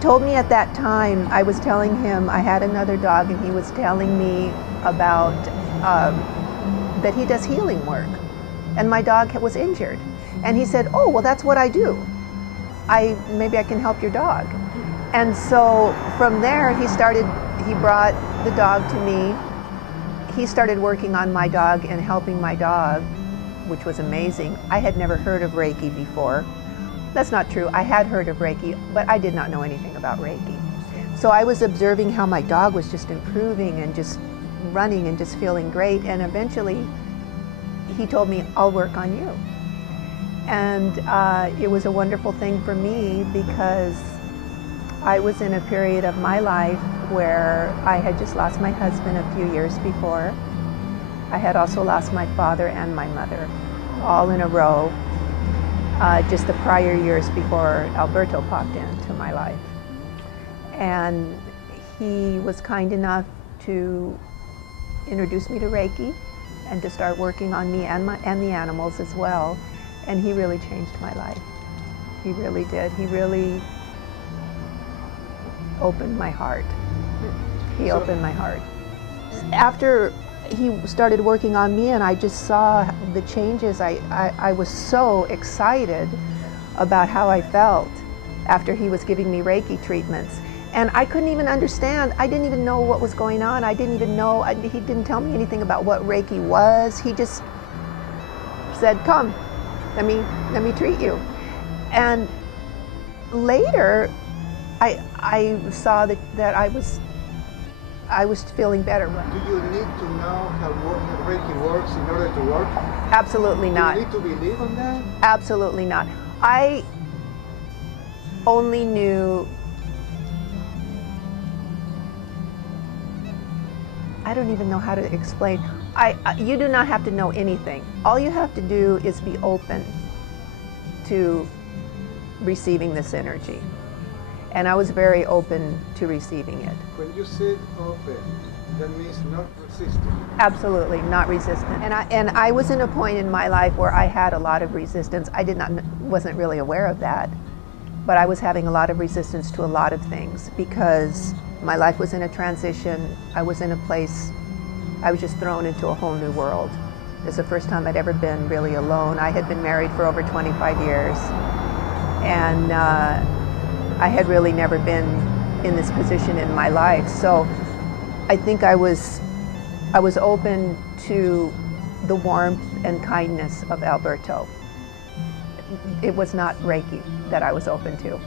told me at that time, I was telling him I had another dog, and he was telling me about that he does healing work, and my dog was injured. And he said, oh, well, that's what I do. Maybe I can help your dog. And so from there, he brought the dog to me. He started working on my dog and helping my dog, which was amazing. I had never heard of Reiki before. That's not true. I had heard of Reiki, but I did not know anything about Reiki. So I was observing how my dog was just improving and just running and just feeling great. And eventually, he told me, I'll work on you. And it was a wonderful thing for me, because I was in a period of my life where I had just lost my husband a few years before. I had also lost my father and my mother, all in a row, just the prior years before Alberto popped into my life. And he was kind enough to introduce me to Reiki and to start working on me and the animals as well. And he really changed my life. He really did. He really opened my heart. He opened my heart. After he started working on me and I just saw the changes, I was so excited about how I felt after he was giving me Reiki treatments. And I couldn't even understand. I didn't even know what was going on. I didn't even know, he didn't tell me anything about what Reiki was. He just said, come, let me treat you. And later, I saw that I was feeling better. Do you need to know how Reiki works in order to work? Absolutely not. Do you need to believe on that? Absolutely not. I only knew, I don't even know how to explain. You do not have to know anything. All you have to do is be open to receiving this energy. And I was very open to receiving it. When you said open, that means not resistant. Absolutely, not resistant. And I was in a point in my life where I had a lot of resistance. I wasn't really aware of that, but I was having a lot of resistance to a lot of things because my life was in a transition. I was in a place, I was just thrown into a whole new world. It was the first time I'd ever been really alone. I had been married for over 25 years, and I had really never been in this position in my life. So I think I was open to the warmth and kindness of Alberto. It was not Reiki that I was open to.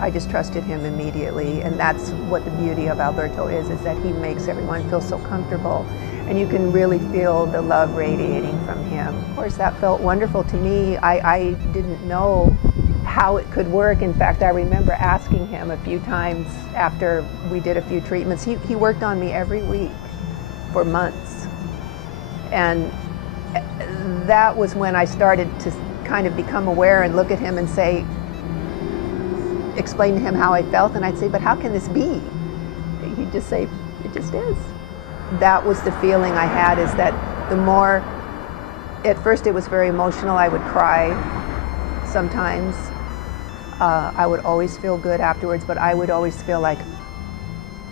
I just trusted him immediately, and that's what the beauty of Alberto is that he makes everyone feel so comfortable, and you can really feel the love radiating from him. Of course, that felt wonderful to me. I didn't know how it could work. In fact, I remember asking him a few times after we did a few treatments. He worked on me every week for months. And that was when I started to kind of become aware and look at him and say, explain to him how I felt, and I'd say, but how can this be? He'd just say, it just is. That was the feeling I had, is that the more, at first it was very emotional. I would cry sometimes. I would always feel good afterwards, but I would always feel like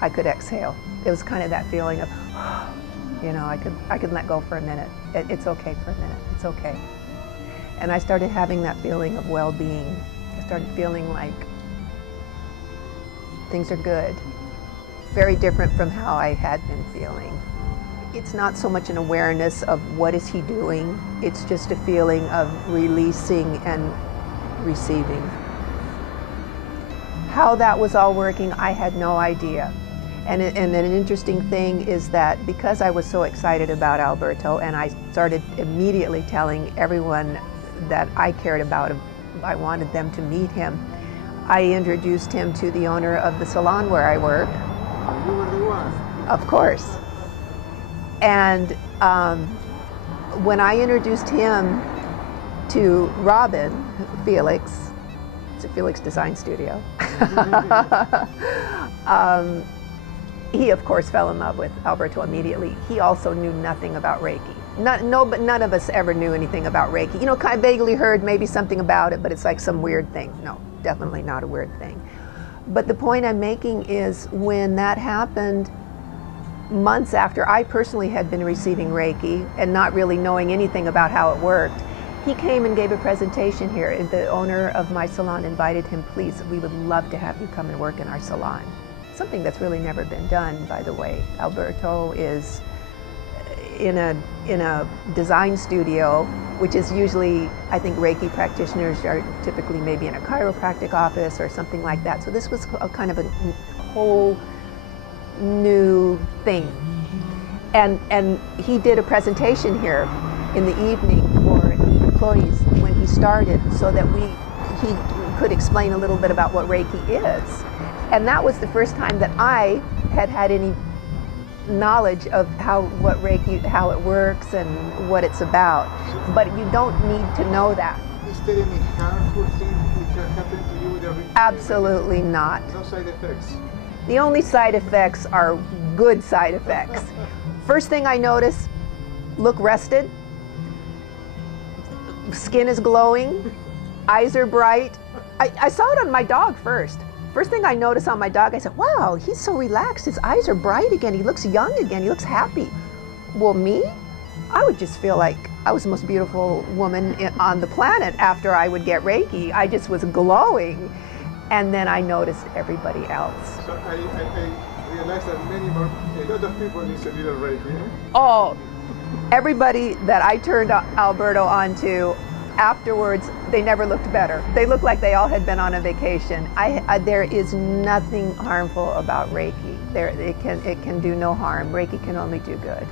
I could exhale. It was kind of that feeling of, you know, I could let go for a minute. It's okay for a minute, it's okay. And I started having that feeling of well-being. I started feeling like things are good. Very different from how I had been feeling. It's not so much an awareness of what is he doing, it's just a feeling of releasing and receiving. How that was all working, I had no idea. And an interesting thing is that because I was so excited about Alberto, and I started immediately telling everyone that I cared about him, I wanted them to meet him, I introduced him to the owner of the salon where I work. You were the one. Of course. And when I introduced him to Robin, Felix, it's a Felix Design Studio, he of course fell in love with Alberto immediately. He also knew nothing about Reiki. But none of us ever knew anything about Reiki. You know, kind of vaguely heard maybe something about it, but it's like some weird thing. No, definitely not a weird thing. But the point I'm making is when that happened, months after I personally had been receiving Reiki and not really knowing anything about how it worked, he came and gave a presentation here, and the owner of my salon invited him, please, we would love to have you come and work in our salon. Something that's really never been done, by the way. Alberto is in a design studio, which is usually, I think Reiki practitioners are typically maybe in a chiropractic office or something like that. So this was a kind of a whole new thing. And he did a presentation here in the evening for the employees when he started, so that he could explain a little bit about what Reiki is. And that was the first time that I had any knowledge of how it works and what it's about. But you don't need to know that. Is there any harmful thing which can happen to you with everything? Absolutely not. No side effects? The only side effects are good side effects. First thing I notice, look rested, skin is glowing, eyes are bright. I saw it on my dog first. First thing I noticed on my dog, I said, wow, he's so relaxed. His eyes are bright again. He looks young again. He looks happy. Well, me? I would just feel like I was the most beautiful woman on the planet after I would get Reiki. I just was glowing. And then I noticed everybody else. So I realized that a lot of people need a little Reiki. Oh, everybody that I turned Alberto onto, afterwards, they never looked better. They looked like they all had been on a vacation. There is nothing harmful about Reiki. It can do no harm. Reiki can only do good.